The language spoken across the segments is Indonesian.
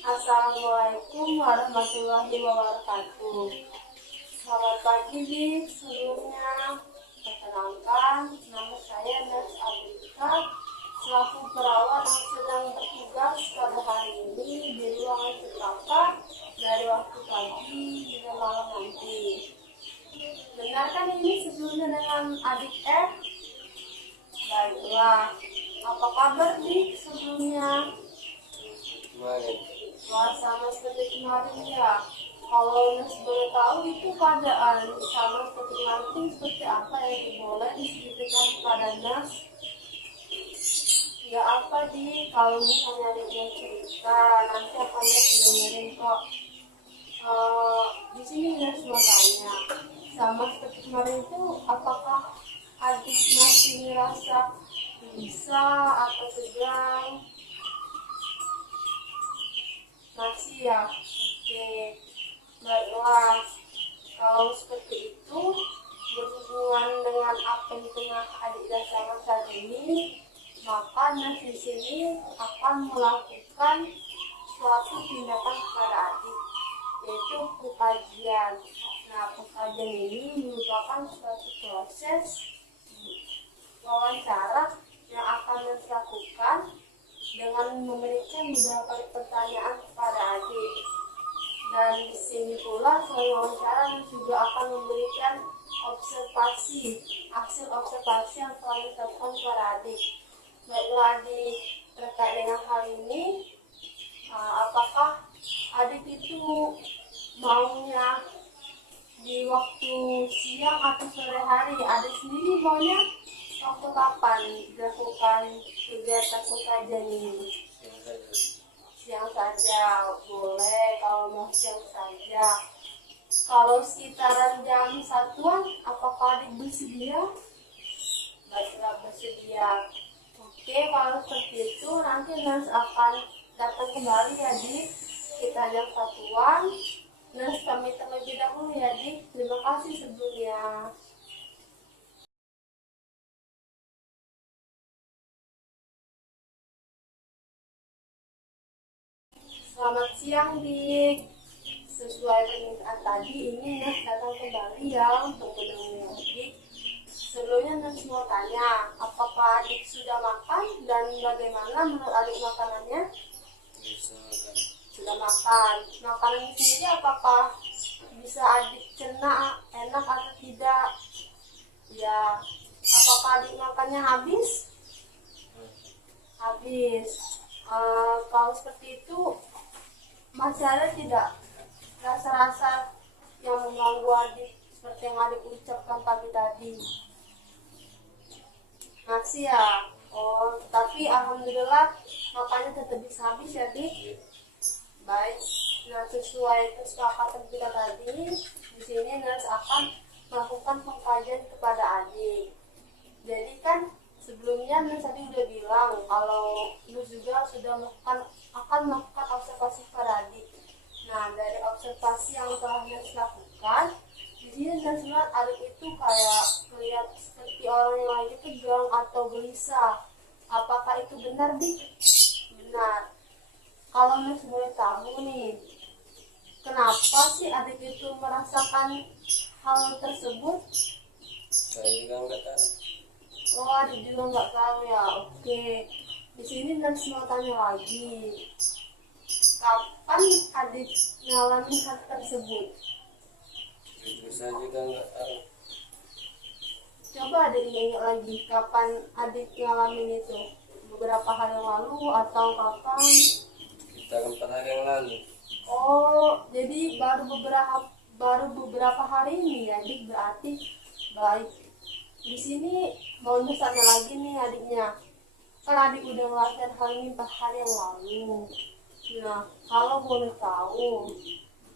Assalamualaikum warahmatullahi wabarakatuh. Selamat pagi, Dik. Sebelumnya, perkenalkan, nama saya Nurse Abdika, selaku perawat yang sedang bertugas pada hari ini di ruangan Cempaka dari waktu pagi hingga malam nanti. Dengarkan ini sebelumnya dengan adik F. Baiklah, apa kabar, Dik, sebelumnya? Wah, sama seperti kemarin ya. Kalau Nes boleh tahu itu keadaan sama seperti kemarin seperti apa yang boleh diceritakan kepada Nes? Ya apa kalau misalnya ada yang cerita nanti akan Nes dengerin kok. Di sini Nes mau tanya, sama seperti kemarin itu apakah adik masih merasa bisa atau sedang? Masih ya, oke. Baiklah, kalau seperti itu berhubungan dengan apa yang tengah adik rasakan saat ini, maka Nas di sini akan melakukan suatu tindakan kepada adik, yaitu pengkajian. Nah, pengkajian ini merupakan suatu proses wawancara yang akan Nas lakukan dengan memberikan beberapa pertanyaan kepada adik. Dan di sini pula selain wawancara juga akan memberikan observasi, hasil observasi yang telah dilakukan kepada adik. Baiklah, adik, terkait dengan hal ini, apakah adik itu maunya di waktu siang atau sore hari? Adik sendiri maunya waktu kapan dilakukan kegiatan pengkajian ini? Siang saja, boleh kalau mau siang saja. Kalau sekitaran jam 1-an, apakah adik bersedia? Baiklah, bersedia. Oke, kalau seperti itu nanti Nas akan datang kembali ya, Dik. Kita jam 1-an. Nas pamit terlebih dahulu ya, Dik. Terima kasih sebelumnya. Selamat siang, Dik. Sesuai permintaan tadi, ini Nas datang kembali ya untuk menemui adik. Sebelumnya Nas mau tanya, apakah adik sudah makan dan bagaimana menurut adik makanannya? Sudah makan. Makanannya sendiri apakah bisa adik cerna enak atau tidak? Ya, apakah adik makannya habis? Habis. Kalau seperti itu, masih ada tidak rasa-rasa yang mengganggu adik seperti yang adik ucapkan pagi tadi? Masih ya? Oh, tapi alhamdulillah makanya tetap bisa habis ya, Dik. Baik. Nah, sesuai kesepakatan kita tadi, di sini Nas akan melakukan pengkajian kepada adik. Jadi kan sebelumnya Nas tadi udah bilang kalau Nas juga sudah akan melakukan observasi kepada adik. Nah, dari observasi yang telah Nas lakukan, di sini Nas lihat adik itu kayak melihat seperti orang yang lagi tegang atau gelisah. Apakah itu benar, Dik? Benar. Kalau Nas boleh tahu nih, kenapa sih adik itu merasakan hal tersebut? Saya juga nggak tahu. Oh, adik juga nggak tahu ya. Oke. Di sini Nas mau tanya lagi. Kapan adik mengalami hal tersebut? Saya juga nggak tahu. Coba adik ingat lagi kapan adik ngalamin itu? Beberapa hari yang lalu atau kapan? Kita 4 hari yang lalu. Oh, jadi baru beberapa hari ini ya, adik berarti. Baik. Di sini mau tanya lagi nih adiknya. Kan adik udah ngelakuin hal ini 4 hari yang lalu. Nah, kalau boleh tahu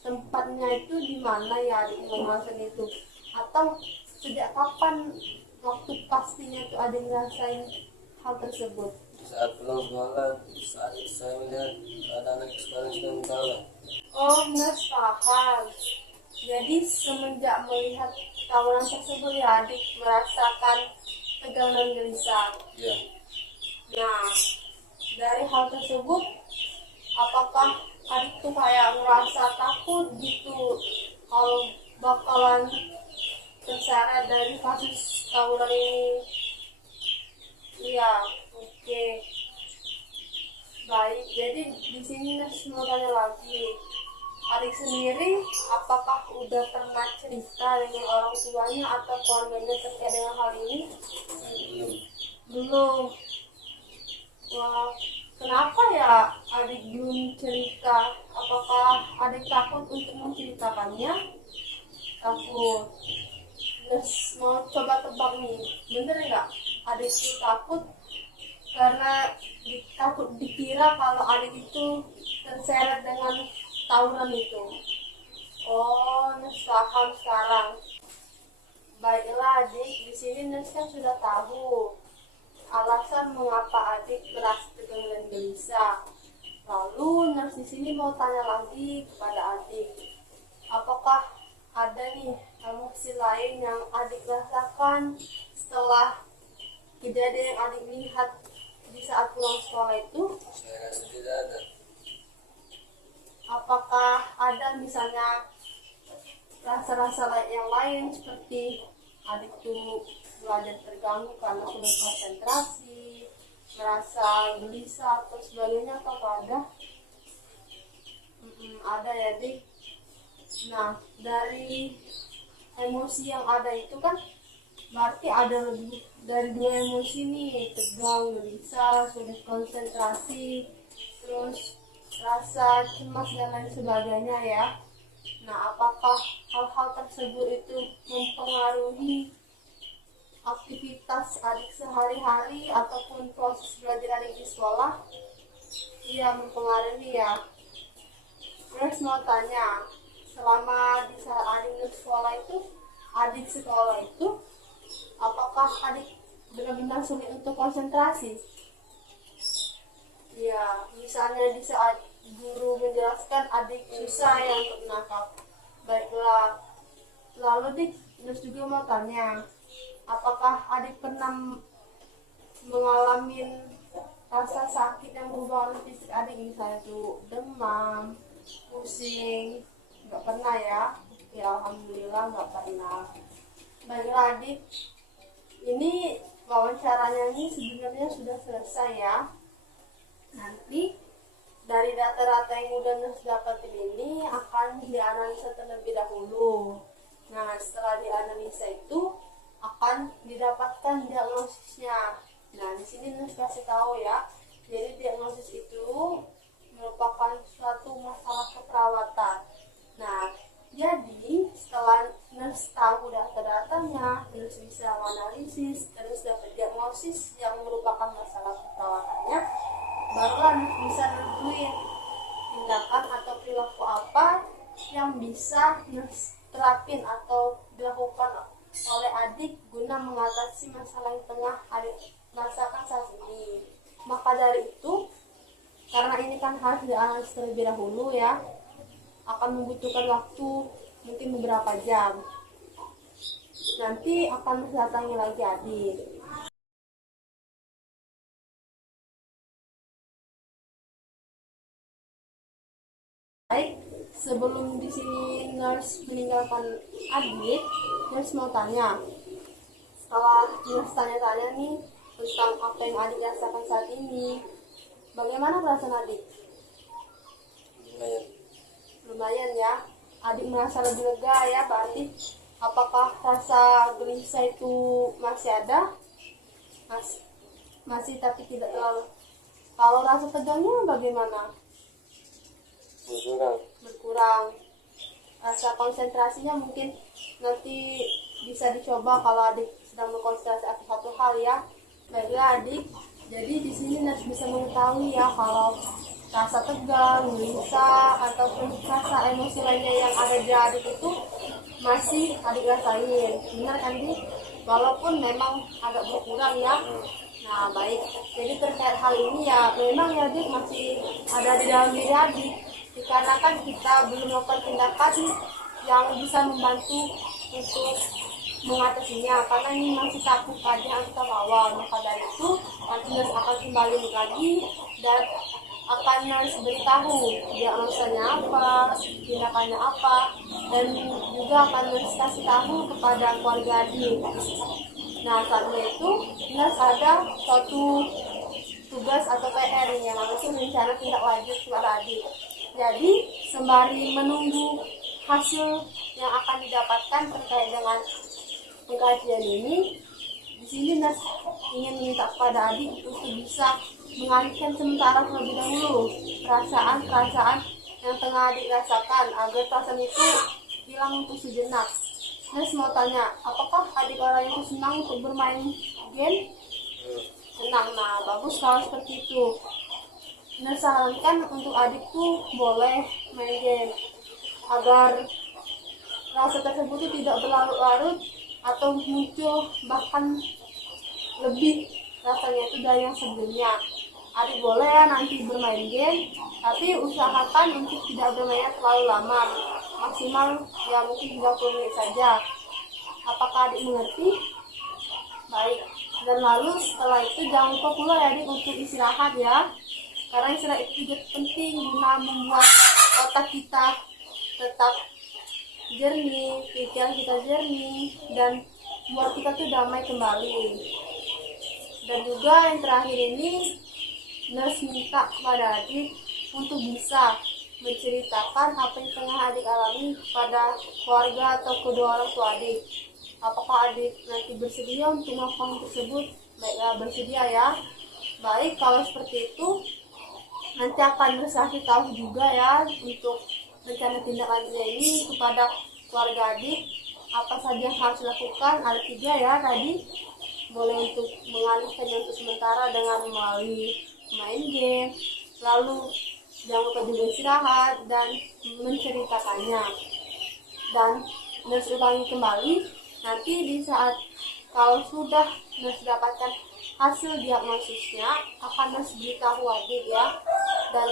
tempatnya itu di mana ya adik ngelakuin itu? Atau sejak kapan waktu pastinya tuh adik ngerasain hal tersebut? Saat pulang sekolah, saat saya melihat ada anak sekolah yang sedang kalah. Oh, Nas paham. Jadi semenjak melihat tawuran tersebut ya adik merasakan tegang dan gelisah. Ya. Nah, dari hal tersebut, apakah adik tuh kayak ngerasa takut gitu kalau bakalan terseret dari kasus tawuran ini. Iya, oke. Baik, jadi di sini Nas mau tanya lagi. Adik sendiri, apakah udah pernah cerita dengan orang tuanya atau keluarganya terkait dengan hal ini? Belum. Belum. Wah, kenapa ya adik belum cerita? Apakah adik takut untuk menceritakannya? Takut. Terus mau coba tebak nih, bener nggak? Adik itu takut karena takut dikira kalau adik itu terseret dengan tawuran itu. Oh, Nes paham sekarang. Baiklah adik, di sini Nes kan sudah tahu alasan mengapa adik merasa tegang dan gelisah. Lalu Nes di sini mau tanya lagi kepada adik, apakah ada nih emosi lain yang adik rasakan setelah kejadian yang adik lihat di saat pulang sekolah itu? Saya rasa tidak ada. Apakah ada misalnya rasa-rasa yang lain seperti adik tuh belajar terganggu karena sudah konsentrasi, merasa gelisah atau sebagainya, atau ada? Ada ya dik. Nah, dari emosi yang ada itu kan berarti ada lebih dari dua emosi nih, tegang, gelisah, sulit konsentrasi, terus rasa cemas dan lain sebagainya ya. Nah, apakah hal-hal tersebut itu mempengaruhi aktivitas adik sehari-hari ataupun proses belajar adik di sekolah? Iya, mempengaruhi ya. Terus mau tanya, selama di saat adik di sekolah itu, apakah adik benar-benar sulit untuk konsentrasi? Ya, misalnya di saat guru menjelaskan adik susah ya untuk menangkap. Baiklah, lalu dik, terus juga mau tanya, apakah adik pernah mengalami rasa sakit yang berubah oleh fisik adik, misalnya tuh demam, pusing? Nggak pernah ya? Ya alhamdulillah nggak pernah. Baiklah adik, ini wawancaranya ini sebenarnya sudah selesai ya. Nanti dari data-data yang udah Nes dapetin ini akan dianalisa terlebih dahulu. Nah, setelah dianalisa itu akan didapatkan diagnosisnya. Nah, di sini Nes kasih tahu ya. Jadi diagnosis itu merupakan suatu masalah keperawatan. Nah, jadi setelah Nes tahu data-datanya, terus bisa menganalisis, terus dapat diagnosis yang merupakan masalah keperawatannya, barulah bisa nentuin tindakan atau perilaku apa yang bisa terapin atau dilakukan oleh adik guna mengatasi masalah yang tengah adik rasakan saat ini. Maka dari itu, karena ini kan harus dianalisis terlebih dahulu ya, akan membutuhkan waktu mungkin beberapa jam. Nanti akan datangi lagi adik. Baik, sebelum di sini Nurse meninggalkan adik, Nurse mau tanya. Setelah Nurse tanya-tanya nih tentang apa yang adik rasakan saat ini, bagaimana perasaan adik? Lumayan. Lumayan ya. Adik merasa lebih lega ya berarti. Apakah rasa gelisah itu masih ada? Masih tapi tidak terlalu. Kalau rasa tegangnya bagaimana? Berkurang. Rasa konsentrasinya mungkin nanti bisa dicoba kalau adik sedang berkonsentrasi atas satu hal ya. Baiklah adik, jadi di sini Nas bisa mengetahui ya kalau rasa tegang, gelisah ataupun rasa emosi lainnya yang ada di adik itu masih adik rasain. Benar kan dik? Walaupun memang agak berkurang ya. Nah baik, jadi terkait hal ini ya memang ya dik masih ada di dalam diri adik. Dikarenakan kita belum melakukan tindakan yang bisa membantu untuk mengatasinya, karena ini masih takut aja kita awal. Maka dari itu nanti akan kembali lagi dan akan harus beritahu diagnosanya apa, tindakannya apa, dan juga akan harus kasih tahu kepada keluarga adik. Nah, karena itu harus ada suatu tugas atau PR yang namanya rencana tindak lanjut kepada adik. Jadi sembari menunggu hasil yang akan didapatkan terkait dengan pengkajian ini, di sini Nas ingin minta kepada adik untuk bisa mengalihkan sementara terlebih dahulu perasaan-perasaan yang tengah adik rasakan agar perasaan itu hilang untuk sejenak. Nas mau tanya, apakah adik orang yang senang untuk bermain game? Senang. Nah, bagus kalau seperti itu. Nah, sarankan untuk adik tuh boleh main game agar rasa tersebut itu tidak berlarut-larut atau muncul bahkan lebih rasanya itu dari yang sebelumnya. Adik boleh ya nanti bermain game, tapi usahakan untuk tidak bermainnya terlalu lama, maksimal ya mungkin 30 menit saja. Apakah adik mengerti? Baik. Dan lalu setelah itu jangan lupa pula ya adik untuk istirahat ya. Karena istirahat itu juga penting guna membuat otak kita tetap jernih, pikiran kita jernih, dan buat kita tuh damai kembali. Dan juga yang terakhir ini, nurse minta kepada adik untuk bisa menceritakan apa yang tengah adik alami kepada keluarga atau kedua orang tua adik. Apakah adik nanti bersedia untuk melakukan tersebut? Baiklah, bersedia ya. Baik, kalau seperti itu nanti akan kasih tahu juga ya untuk rencana tindak lanjutnya ini kepada keluarga adik apa saja yang harus dilakukan. Ada 3 ya tadi, boleh untuk mengalihkannya untuk sementara dengan melalui main game, lalu jangan lupa juga istirahat dan menceritakannya. Dan nurse ulangi kembali nanti di saat kalau sudah nurse dapatkan hasil diagnosisnya akan nurse beritahu adik ya, dan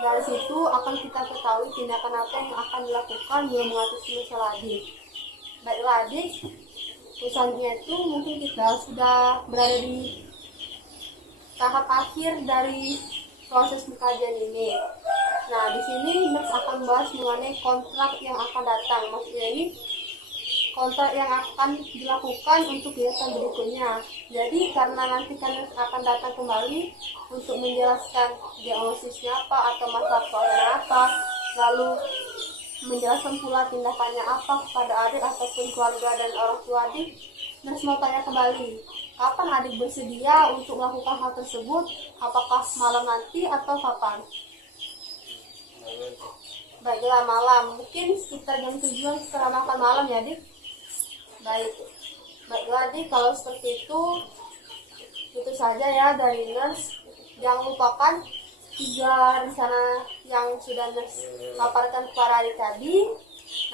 dari situ akan kita ketahui tindakan apa yang akan dilakukan dalam mengatasi masalah adik. Baiklah adik, selanjutnya itu mungkin kita sudah berada di tahap akhir dari proses pengkajian ini. Nah, di sini Nurse akan bahas mengenai kontrak yang akan datang. Maksudnya ini kontrak yang akan dilakukan untuk kegiatan berikutnya. Jadi karena nanti Nurse akan datang kembali untuk menjelaskan diagnosisnya apa atau masalah soalnya apa, lalu menjelaskan pula tindakannya apa kepada adik ataupun keluarga dan orang tua adik. Nurse mau tanya kembali, kapan adik bersedia untuk melakukan hal tersebut? Apakah malam nanti atau kapan? Baiklah, malam. Mungkin sekitar jam 7 setelah makan malam ya adik. Baik. Baiklah adik, kalau seperti itu saja ya dari Nurse. Jangan lupakan 3 rencana yang sudah Nurse paparkan kepada adik tadi.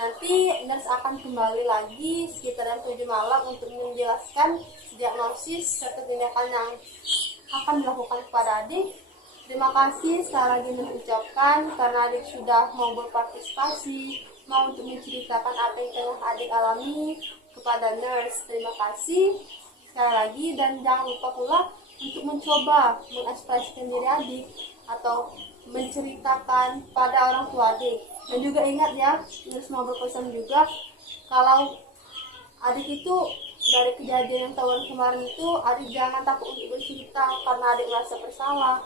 Nanti Nurse akan kembali lagi sekitar jam 7 malam untuk menjelaskan diagnosis serta tindakan yang akan dilakukan kepada adik. Terima kasih sekali lagi Nurse ucapkan karena adik sudah mau berpartisipasi, mau untuk menceritakan apa yang tengah adik alami kepada Nurse. Terima kasih sekali lagi, dan jangan lupa pula untuk mencoba mengekspresikan diri adik atau menceritakan pada orang tua adik. Dan juga ingat ya, Nurse mau berpesan juga kalau adik itu dari kejadian yang tahun kemarin itu, adik jangan takut untuk bercerita karena adik merasa bersalah.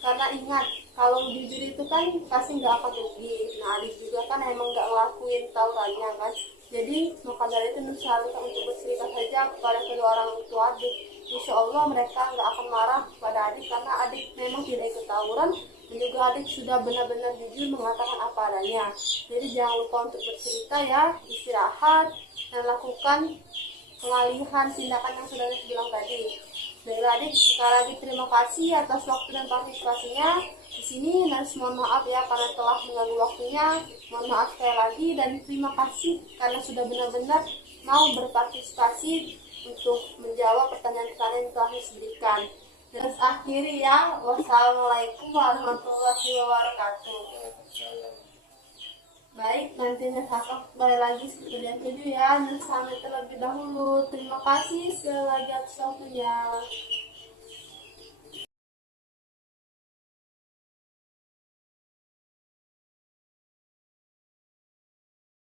Karena ingat, kalau jujur itu kan pasti nggak akan rugi. Nah, adik juga kan emang nggak ngelakuin tawurannya kan. Jadi maka dari itu Nurse sarankan untuk bercerita saja kepada kedua orang tua adik. Insya Allah mereka nggak akan marah kepada adik karena adik memang tidak ikut tawuran, dan juga adik sudah benar-benar jujur mengatakan apa adanya. Jadi jangan lupa untuk bercerita ya, istirahat dan lakukan pengalihan tindakan yang sudah dibilang tadi. Baik adik, sekali lagi terima kasih atas waktu dan partisipasinya. Di sini Nurse mohon maaf ya karena telah mengganggu waktunya. Mohon maaf sekali lagi, dan terima kasih karena sudah benar-benar mau berpartisipasi untuk menjawab pertanyaan-pertanyaan yang telah Nurse berikan. Terus akhiri ya, wassalamualaikum warahmatullahi wabarakatuh. Baik, nanti Nurse akan kembali lagi seperti yang kedua ya. Nurse sampai terlebih dahulu. Terima kasih sekali lagi atas waktunya.